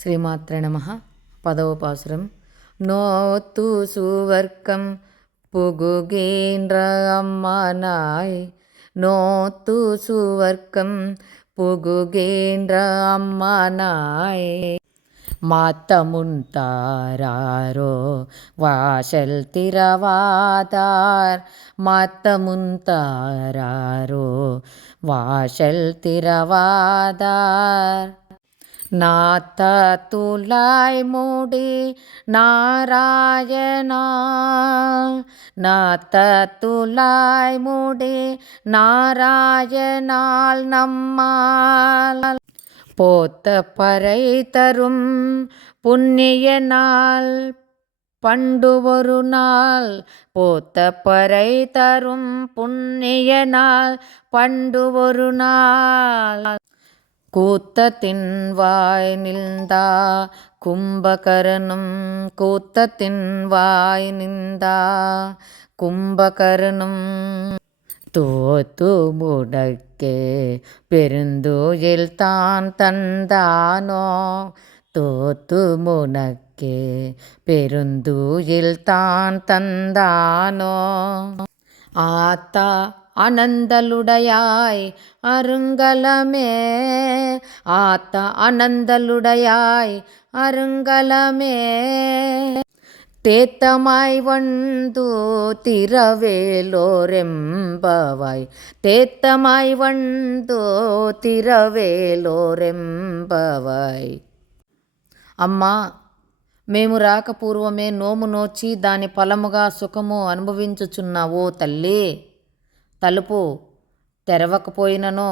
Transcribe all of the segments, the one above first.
శ్రీమాత్ర నమ పదవ పాసురం నోత్తు సువర్కం పుగుగేంద్ర అమ్మనాయ్ నోత్తు సువర్కం పుగుగేంద్ర అమ్మనాయ్ மாத்தமுன்தாரோ வாசல் திறவாதார் மாத்தமுன்தாரோ வாசல் திறவாதார் நாத்த துலாய் மூடி நாராயணா. நாத்த துலாய் மூடி நாராயணால் நம்மால். போத்த பறை தரும் புண்ணிய நாள் பண்டு ஒரு நாள். போத்த பறை தரும் புண்ணிய நாள் பண்டு ஒரு நாள். கூத்தத்தின் வாய் நின்றா கும்பகரனும் கூத்தத்தின் வாய் நின்றா கும்பகரனும் தோத்து முடக்கே பெருந்தோயில் தான் தந்தானோ? தோத்து முனக்கே பெருந்தூயில் தான் தந்தானோ? ஆத்தா அனந்தலுடையாய் அருங்கலமே ஆத்த அனந்தலுடையாய் அருங்கலமே தேத்தமாய் வந்து திரவேலோரெம்பவாய் தேத்தமாய் வந்து తిరవేలోరెంబవాయ్ అమ్మా మేము రాక పూర్వమే నోము నోచి దాని ఫలముగా సుఖము అనుభవించుచున్న ఓ తల్లి తలుపు తెరవకపోయిననో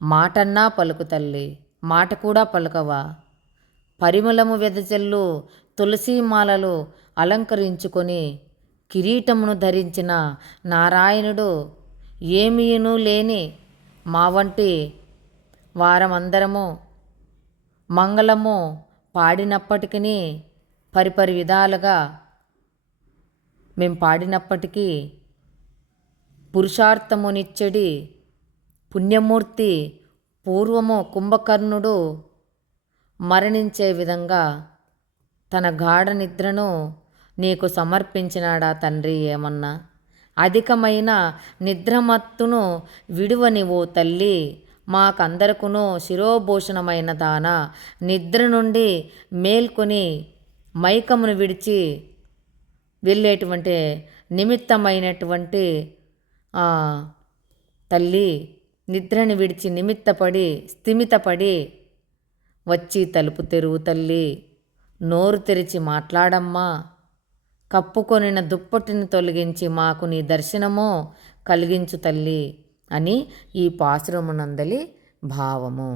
మాటన్నా పలుకు తల్లి మాట కూడా పలుకవా? పరిమళము వెదజల్లు తులసీమాలలు అలంకరించుకొని కిరీటమును ధరించిన నారాయణుడు ఏమీనూ లేని మా వంటి వారమందరము మంగళము పాడినప్పటికీ పరిపరి విధాలుగా మేము పాడినప్పటికీ పురుషార్థమునిచ్చడి పుణ్యమూర్తి పూర్వము కుంభకర్ణుడు మరణించే విధంగా తన గాఢ నిద్రను నీకు సమర్పించినాడా తండ్రి ఏమన్నా? అధికమైన నిద్రమత్తును విడువని ఓ తల్లి. మాకందరకును శిరోభూషణమైన దాన. నిద్ర నుండి మేల్కొని మైకమును విడిచి వెళ్ళేటువంటి నిమిత్తమైనటువంటి తల్లి నిద్రని విడిచి నిమిత్తపడి స్థిమితపడి వచ్చి తలుపు తెరువు తల్లి నోరు తెరిచి మాట్లాడమ్మా. కప్పుకొనిన దుప్పటిని తొలగించి మాకు నీ దర్శనము కలిగించు తల్లి అని ఈ పాసురమునందలి భావము.